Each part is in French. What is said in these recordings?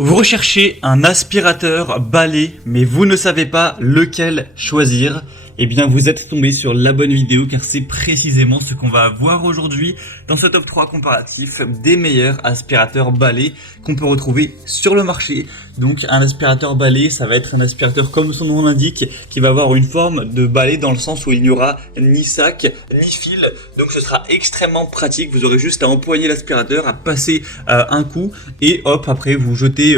Vous recherchez un aspirateur balai, mais vous ne savez pas lequel choisir. Eh bien, vous êtes tombé sur la bonne vidéo car c'est précisément ce qu'on va voir aujourd'hui dans ce top 3 comparatif des meilleurs aspirateurs balai qu'on peut retrouver sur le marché. Donc, un aspirateur balai, ça va être un aspirateur comme son nom l'indique, qui va avoir une forme de balai dans le sens où il n'y aura ni sac, ni fil. Donc, ce sera extrêmement pratique. Vous aurez juste à empoigner l'aspirateur, à passer un coup et hop, après vous jetez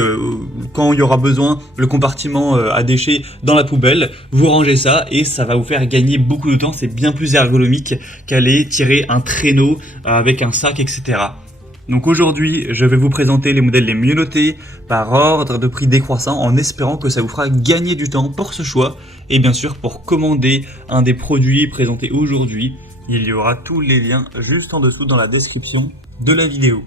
quand il y aura besoin le compartiment à déchets dans la poubelle, vous rangez ça et ça va vous faire gagner beaucoup de temps. C'est bien plus ergonomique qu'aller tirer un traîneau avec un sac, etc. Donc aujourd'hui, je vais vous présenter les modèles les mieux notés par ordre de prix décroissant en espérant que ça vous fera gagner du temps pour ce choix. Et bien sûr, pour commander un des produits présentés aujourd'hui, il y aura tous les liens juste en dessous dans la description de la vidéo.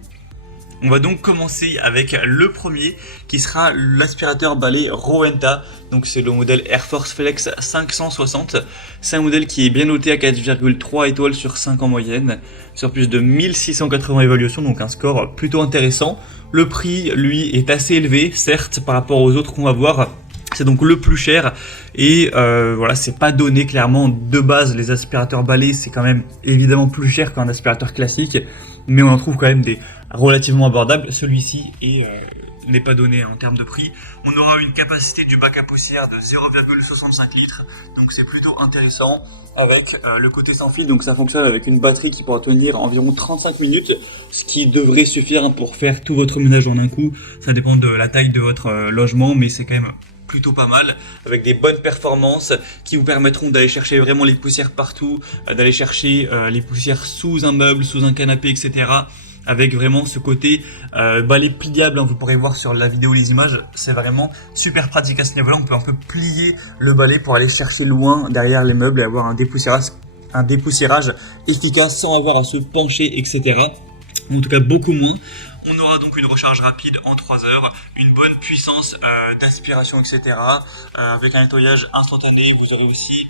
On va donc commencer avec le premier qui sera l'aspirateur balai Rowenta. Donc c'est le modèle Air Force Flex 560. C'est un modèle qui est bien noté à 4,3 étoiles sur 5 en moyenne, sur plus de 1680 évaluations, donc un score plutôt intéressant. Le prix, lui, est assez élevé, certes, par rapport aux autres qu'on va voir. C'est donc le plus cher et voilà, c'est pas donné clairement de base. Les aspirateurs balais, c'est quand même évidemment plus cher qu'un aspirateur classique, mais on en trouve quand même des relativement abordables. Celui-ci n'est pas donné en termes de prix. On aura une capacité du bac à poussière de 0,65 litres, donc c'est plutôt intéressant avec le côté sans fil. Donc ça fonctionne avec une batterie qui pourra tenir environ 35 minutes, ce qui devrait suffire pour faire tout votre ménage en un coup. Ça dépend de la taille de votre logement, mais c'est quand même plutôt pas mal, avec des bonnes performances qui vous permettront d'aller chercher vraiment les poussières partout, d'aller chercher les poussières sous un meuble, sous un canapé, etc. Avec vraiment ce côté balai pliable, hein, vous pourrez voir sur la vidéo les images, c'est vraiment super pratique à ce niveau-là. On peut un peu plier le balai pour aller chercher loin derrière les meubles et avoir un dépoussiérage efficace sans avoir à se pencher, etc. En tout cas beaucoup moins. On aura donc une recharge rapide en 3 heures, une bonne puissance d'aspiration, etc. Avec un nettoyage instantané. Vous aurez aussi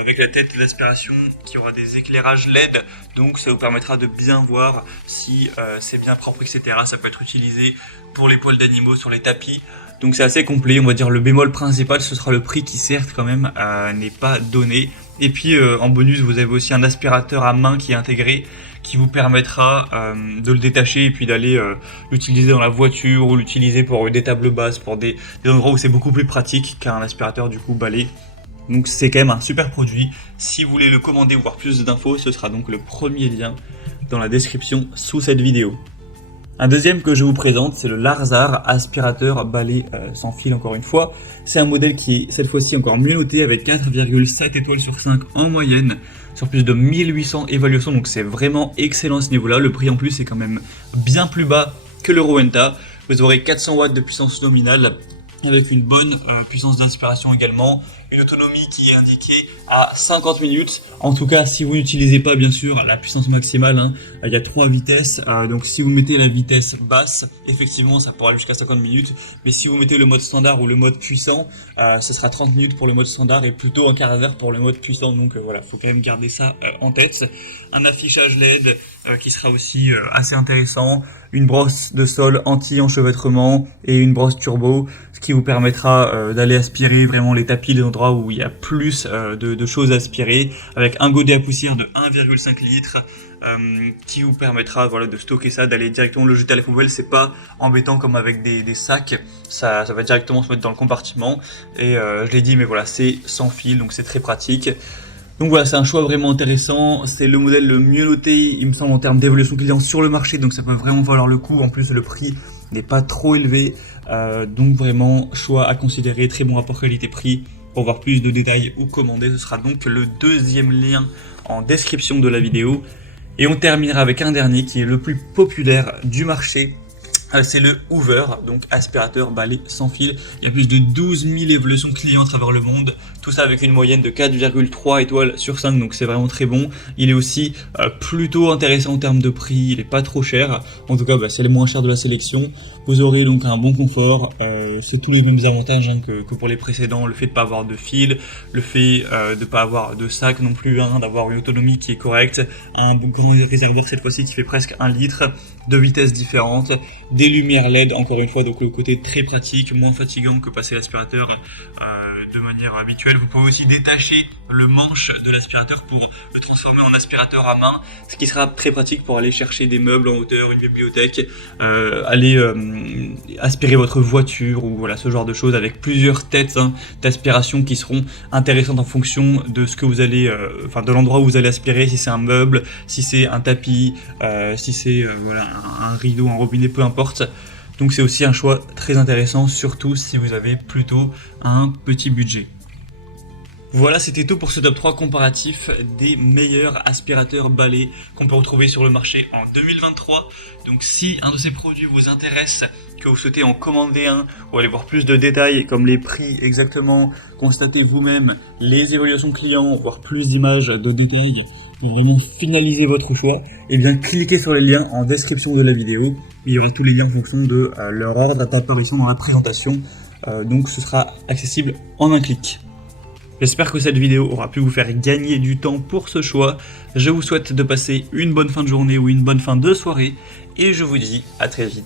avec la tête d'aspiration qui aura des éclairages LED, donc ça vous permettra de bien voir si c'est bien propre, etc. Ça peut être utilisé pour les poils d'animaux sur les tapis. Donc c'est assez complet. On va dire le bémol principal, ce sera le prix qui certes quand même n'est pas donné. Et puis en bonus, vous avez aussi un aspirateur à main qui est intégré, qui vous permettra de le détacher et puis d'aller l'utiliser dans la voiture ou l'utiliser pour des tables basses, pour des endroits où c'est beaucoup plus pratique qu'un aspirateur du coup balai. Donc c'est quand même un super produit. Si vous voulez le commander ou voir plus d'infos, ce sera donc le premier lien dans la description sous cette vidéo. Un deuxième que je vous présente, c'est le Larzar aspirateur balai sans fil encore une fois. C'est un modèle qui est cette fois-ci encore mieux noté avec 4,7 étoiles sur 5 en moyenne, sur plus de 1800 évaluations, donc c'est vraiment excellent à ce niveau-là. Le prix en plus est quand même bien plus bas que le Rowenta. Vous aurez 400 watts de puissance nominale avec une bonne puissance d'inspiration également, une autonomie qui est indiquée à 50 minutes. En tout cas, si vous n'utilisez pas bien sûr la puissance maximale, hein, il y a 3 vitesses, donc si vous mettez la vitesse basse, effectivement ça pourra aller jusqu'à 50 minutes, mais si vous mettez le mode standard ou le mode puissant, ce sera 30 minutes pour le mode standard et plutôt un quart d'heure pour le mode puissant, donc voilà, faut quand même garder ça en tête. Un affichage LED qui sera aussi assez intéressant, une brosse de sol anti-enchevêtrement et une brosse turbo, ce qui vous permettra d'aller aspirer vraiment les tapis, les endroits où il y a plus de choses à aspirer, avec un godet à poussière de 1,5 litres qui vous permettra voilà, de stocker ça, d'aller directement le jeter à la poubelle. C'est pas embêtant comme avec des sacs, ça va directement se mettre dans le compartiment et je l'ai dit, mais voilà, c'est sans fil, donc c'est très pratique. Donc voilà, c'est un choix vraiment intéressant, c'est le modèle le mieux noté, il me semble, en termes d'évolution client sur le marché, donc ça peut vraiment valoir le coup. En plus, le prix n'est pas trop élevé, donc vraiment, choix à considérer, très bon rapport qualité-prix. Pour voir plus de détails ou commander, ce sera donc le deuxième lien en description de la vidéo. Et on terminera avec un dernier qui est le plus populaire du marché. C'est le Hoover, donc aspirateur balai sans fil. Il y a plus de 12 000 évolutions clients à travers le monde. Tout ça avec une moyenne de 4,3 étoiles sur 5, donc c'est vraiment très bon. Il est aussi plutôt intéressant en termes de prix, il n'est pas trop cher. En tout cas, c'est le moins cher de la sélection. Vous aurez donc un bon confort, c'est tous les mêmes avantages hein, que pour les précédents. Le fait de ne pas avoir de fil, le fait de ne pas avoir de sac non plus, hein, d'avoir une autonomie qui est correcte, un grand réservoir cette fois-ci qui fait presque 1 litre, de vitesses différentes, des lumières LED, encore une fois, donc le côté très pratique, moins fatigant que passer l'aspirateur de manière habituelle. Vous pouvez aussi détacher le manche de l'aspirateur pour le transformer en aspirateur à main, ce qui sera très pratique pour aller chercher des meubles en hauteur, une bibliothèque, aller aspirer votre voiture ou voilà ce genre de choses, avec plusieurs têtes d'aspiration qui seront intéressantes en fonction de ce que vous allez, de l'endroit où vous allez aspirer, si c'est un meuble, si c'est un tapis, si c'est voilà un rideau, un robinet, peu importe. Donc c'est aussi un choix très intéressant, surtout si vous avez plutôt un petit budget. Voilà, c'était tout pour ce top 3 comparatif des meilleurs aspirateurs balais qu'on peut retrouver sur le marché en 2023. Donc si un de ces produits vous intéresse, que vous souhaitez en commander un ou aller voir plus de détails comme les prix exactement, constatez vous-même les évaluations clients, voir plus d'images de détails pour vraiment finaliser votre choix, et bien cliquez sur les liens en description de la vidéo. Il y aura tous les liens en fonction de leur ordre d'apparition dans la présentation, donc ce sera accessible en un clic. J'espère que cette vidéo aura pu vous faire gagner du temps pour ce choix. Je vous souhaite de passer une bonne fin de journée ou une bonne fin de soirée et je vous dis à très vite.